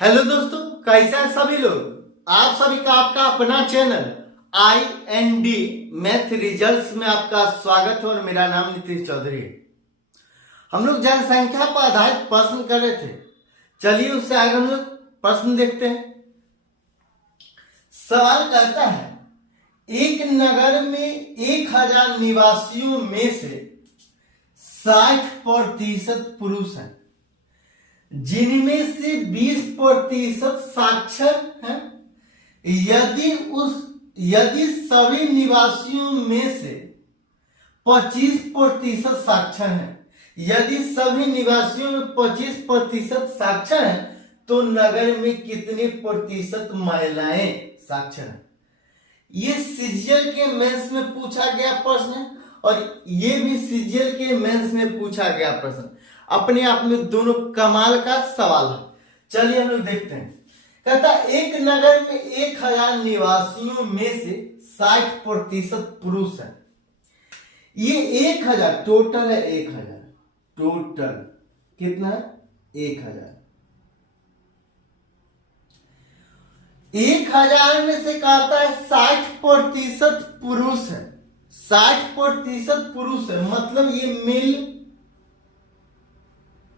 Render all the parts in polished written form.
Hello दोस्तों, कैसे हैं सभी लोग। आप सभी का आपका अपना चैनल IND मैथ रिजल्ट्स में आपका स्वागत है और मेरा नाम नीतीश चौधरी है। हम लोग जनसंख्या पर आधारित प्रश्न कर रहे थे। चलिए उससे आगे हम लोग प्रश्न देखते हैं। सवाल कहता है, एक नगर में 1000 निवासियों में से 60% पुरुष हैं, जिनमें से 20% साक्षर हैं। यदि सभी निवासियों में से 25% साक्षर हैं, यदि सभी निवासियों में 25% साक्षर हैं, तो नगर में कितने प्रतिशत महिलाएं साक्षर हैं। ये सीजीएल के मेंस में पूछा गया प्रश्न है और ये भी सीजीएल के मेंस में पूछा गया प्रश्न। अपने आप में दोनों कमाल का सवाल है। चलिए हम लोग देखते हैं। कहता एक नगर में 1000 निवासियों में से 60% पुरुष है। ये 1000 टोटल है। 1000 टोटल कितना है? 1000 में से कहता है 60% पुरुष है। 60% पुरुष है मतलब ये मेल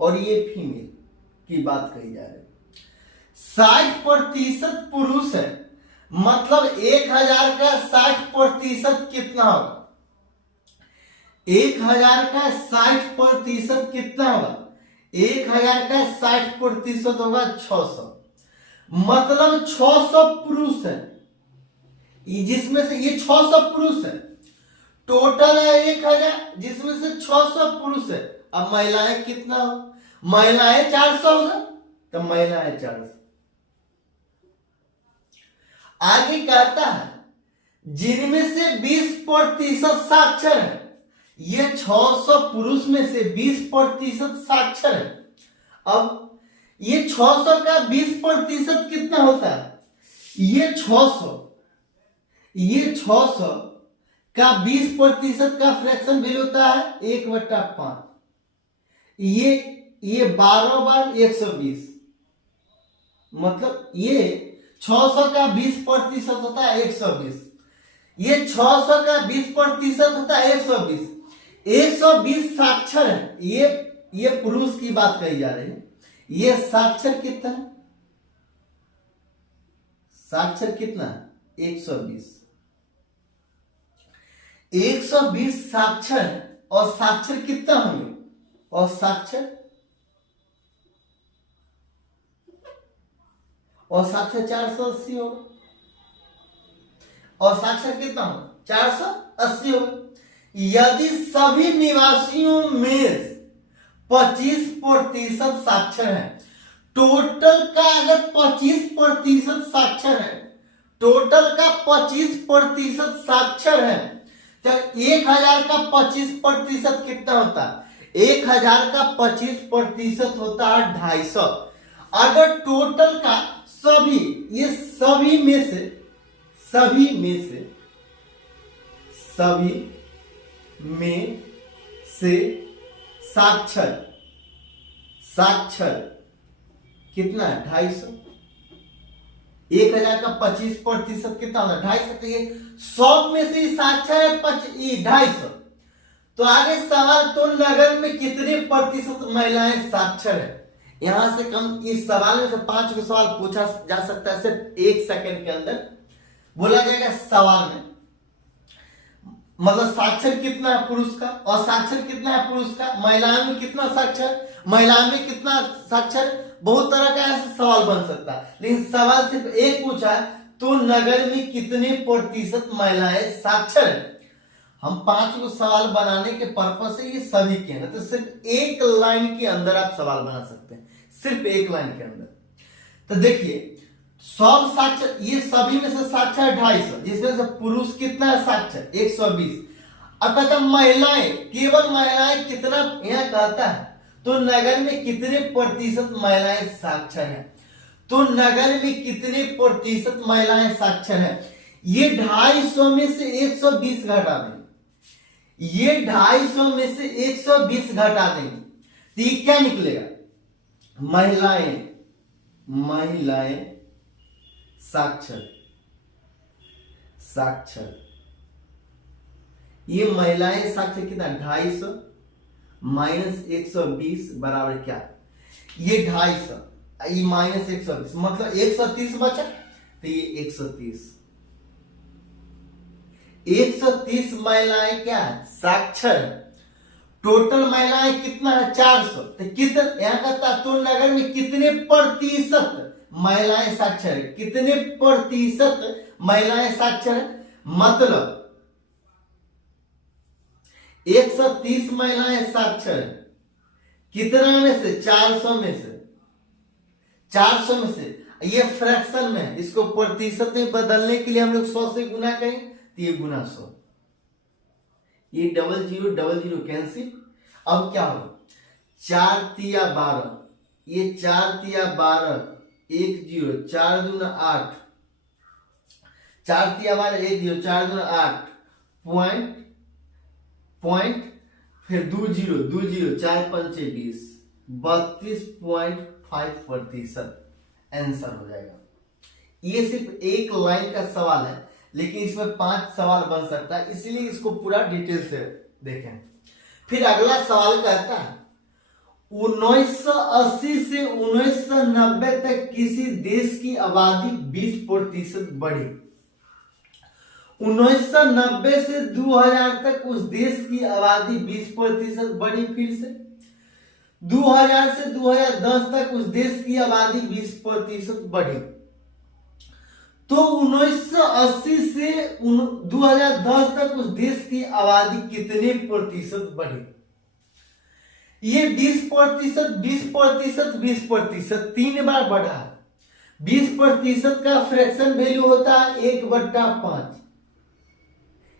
और ये फीमेल की बात कही जा रही है। 60% पुरुष है मतलब 1000 का 60% कितना होगा? 1000 का 60% कितना होगा? 1000 का 60% होगा 600। मतलब 600 पुरुष है, जिसमें से ये 600 पुरुष है। टोटल है 1000 जिसमें से 600 पुरुष है। अब महिलाएं कितना हो? महिलाएं 400 होगा, तो महिलाएं 400। आगे कहता है जिनमें से 20% साक्षर है। ये 600 पुरुष में से 20% साक्षर है। अब ये 600 का 20% कितना होता है? ये 600 का 20% का फ्रैक्शन वैल्यू होता है 1/5। ये 12 बार 120, मतलब ये 600 का 20% होता है 120। ये 600 का 20% होता है 120। 120 साक्षर है। ये पुरुष की बात कही जा रही है। ये साक्षर कितना है? साक्षर कितना है? 120। 120 साक्षर और साक्षर कितना होंगे? और साक्षर 480 होगा। और साक्षर कितना होगा? 480 होगा। यदि सभी निवासियों में 25% साक्षर है, टोटल का अगर 25% साक्षर है, टोटल का 25% साक्षर है, तो 1000 का 25% कितना होता है? 1000 का 25% होता है 250। अगर टोटल का सभी में से साक्षर कितना है? 250। 1000 का 25% कितना होता है? 250। तो ये 100 में से साक्षर है 250। तो आगे सवाल, तो नगर में कितने प्रतिशत महिलाएं साक्षर है? यहां से कम इस सवाल में से 5 के सवाल पूछा जा सकता है सिर्फ 1 सेकंड के अंदर। बोला जाएगा सवाल में मतलब साक्षर कितना है पुरुष का और साक्षर कितना है पुरुष का, महिलाओं में कितना साक्षर, महिलाओं में कितना साक्षर। बहुत तरह का ऐसा सवाल बन सकता है, लेकिन सवाल सिर्फ एक पूछा है, तो नगर में कितने प्रतिशत महिलाएं साक्षर है। हम 5 को सवाल बनाने के पर्पज से ये सभी के हैं, तो सिर्फ एक लाइन के अंदर आप सवाल बना सकते हैं, सिर्फ एक लाइन के अंदर। तो देखिए सब साक्षर, ये सभी में से साक्षर 250, जिसमें से पुरुष कितना है साक्षर? 120। अब कहता महिलाएं, केवल महिलाएं कितना यहां कहता है, तो नगर में कितने प्रतिशत महिलाएं साक्षर हैं। तो नगर में कितने प्रतिशत महिलाएं साक्षर हैं? ये 250 में से 120 घटा देंगे। ये 250 में से 120 घटा देंगे तो ये क्या निकलेगा? महिलाएं महिलाएं साक्षर, साक्षर, ये महिलाएं साक्षर कितना 250 माइनस 120 बराबर क्या, ये 250 ये माइनस 120 मतलब 130 बचा, तो ये 130 महिलाएं क्या है साक्षर। टोटल महिलाएं कितना है 400, तो कितने यहाँ का तातुन नगर में कितने प्रतिशत महिलाएं साक्षर है, कितने प्रतिशत महिलाएं साक्षर है, मतलब 130 महिलाएं साक्षर है, कितना में से 400 में से, 400 में से, ये फ्रैक्शन में है, इसको प्रतिशत में बदलने के लिए हम लोग 100 से गुना करें, तो ये गुना 100, ये डबल जीरो कैंसिल। अब क्या हो 4 तिया 12, ये 4 तिया 12 1 0 4 दूना 8, 4 तिया 12 1 0 4 दूना 8 पॉइंट फिर 2 0 4 पंचे 20 32.5% आंसर हो जाएगा। ये सिर्फ एक लाइन का सवाल है, लेकिन इसमें 5 सवाल बन सकता है, इसलिए इसको पूरा डिटेल से देखें। फिर अगला सवाल कहता है 1980 से 1990 तक किसी देश की आबादी 20% बढ़ी। 1990 से 2000 तक उस देश की आबादी 20% बढ़ी। फिर से 2000 से 2010 तक उस देश की आबादी 20% बढ़ी। तो 1980 से 2010 तक उस देश की आबादी कितने प्रतिशत बढ़ी? ये 20%, 20%, 20% 3 बार बढ़ा। 20% का फ्रैक्शन वैल्यू होता है 1/5।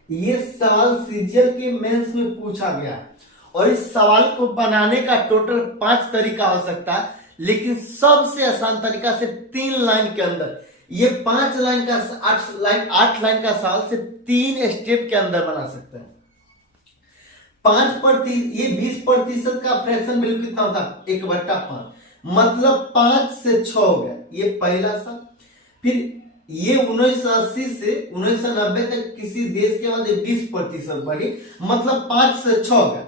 ये सवाल सीजीएल के मेंस में पूछा गया है और इस सवाल को बनाने का टोटल 5 तरीका हो सकता है, लेकिन सबसे आसान तरीका से 3 लाइन के अंदर, ये 5 लाइन का 8 लाइन का सवाल से 3 स्टेप के अंदर बना सकते हैं। 5%, ये 20% का फ्रैक्शन वैल्यू कितना होता है 1/5, मतलब 5 से 6 हो गया, ये पहला सा। फिर ये 1980 से 1990 तक किसी देश के बाद 20% बढ़ी, मतलब 5 से 6 हो गया।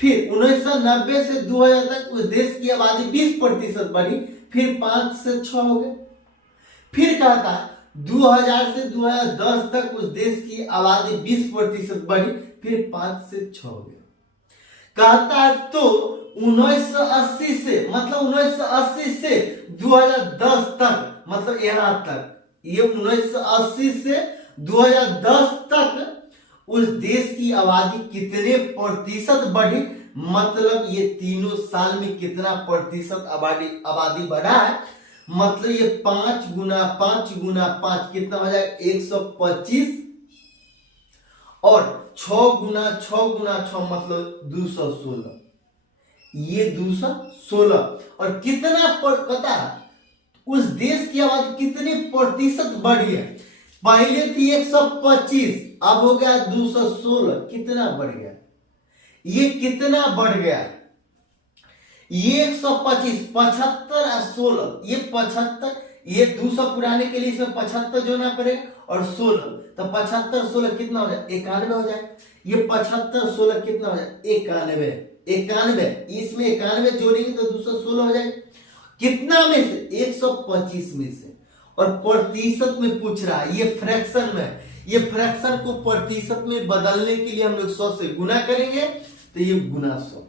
फिर 1990 से 2000 तक उस देश की आबादी 20% बढ़ी, फिर 5 से 6 हो गए। फिर कहता है 2000 से 2010 तक उस देश की आबादी 20% बढ़ी, फिर 5 से 6 हो गया। कहता है तो 1980 से, मतलब 1980 से 2010 तक, मतलब यहां तक, ये 1980 से 2010 तक उस देश की आबादी कितने प्रतिशत बढ़ी, मतलब ये तीनों साल में कितना प्रतिशत आबादी बढ़ा है, मतलब ये 5 गुना 5 गुना 5 कितना हो जाएगा 125, और 6 गुना 6 गुना 6 मतलब 216, ये 216। और कितना पता है उस देश की आबादी कितने प्रतिशत बढ़ी है? पहले थी 125, अब हो गया 216, कितना बढ़ गया? ये कितना बढ़ गया? ये 125, 75 और 16, ये 75, ये 200 पुराने के लिए इसमें 75 जोड़ना पड़ेगा और 16, तो 75 16 कितना हो जाए 91 हो जाए। ये 75 16 कितना हो जाए 91, इसमें 91 जोड़ेंगे तो 216 हो जाए। कितना में से 125 में से, और प्रतिशत में पूछ रहा है, ये फ्रैक्शन में, ये फ्रैक्शन को प्रतिशत में बदलने के लिए हम लोग 100 से गुना करेंगे, तो ये गुना 100,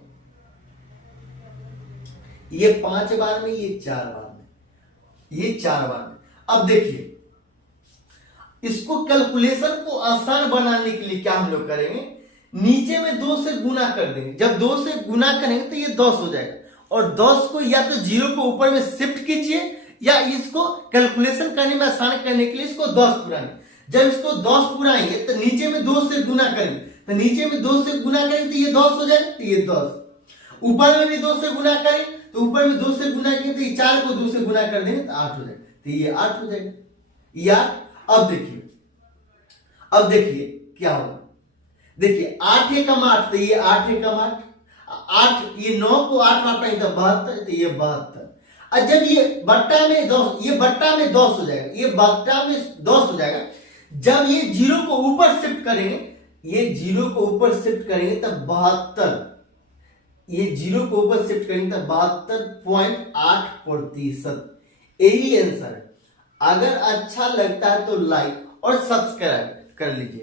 ये 5 बार में, ये 4 बार में, ये 4 बार में। अब देखिए इसको कैलकुलेशन को आसान बनाने के लिए क्या हम लोग करेंगे, नीचे में 2 से गुना कर देंगे। जब 2 से गुना करेंगे तो ये 10 हो जाएगा, और 10 को या तो 0 को ऊपर में शिफ्ट कीजिए, या इसको कैलकुलेशन करने में आसान करने के लिए इसको 10 पुराएंगे। जब इसको 10 पुराएंगे तो नीचे में 2 से गुना करेंगे, तो नीचे में 2 से गुना करेंगे तो ये 10 हो जाएगा, तो ये 10। ऊपर में भी 2 से गुना करें तो ऊपर में 2 से गुना करेंगे तो ये 4 को 2 से गुना कर देंगे तो 8 हो जाएगा, तो ये 8 हो जाएगा। या अब देखिए क्या होगा, देखिए 8 एकम 8, तो ये 8 एकम 8, 8 ये 9 को 8 बार पढ़ेंगे तो 72, तो ये 72। और जब ये बट्टा में 10, ये बट्टा में 10 हो जाएगा, ये बट्टा में 10 हो जाएगा। जब ये जीरो को ऊपर शिफ्ट करेंगे, ये जीरो को ऊपर शिफ्ट करेंगे तब 72, ये जीरो को ऊपर शिफ्ट करेंगे तब 72.8%। यही आंसर है। अगर अच्छा लगता है तो लाइक और सब्सक्राइब कर लीजिए।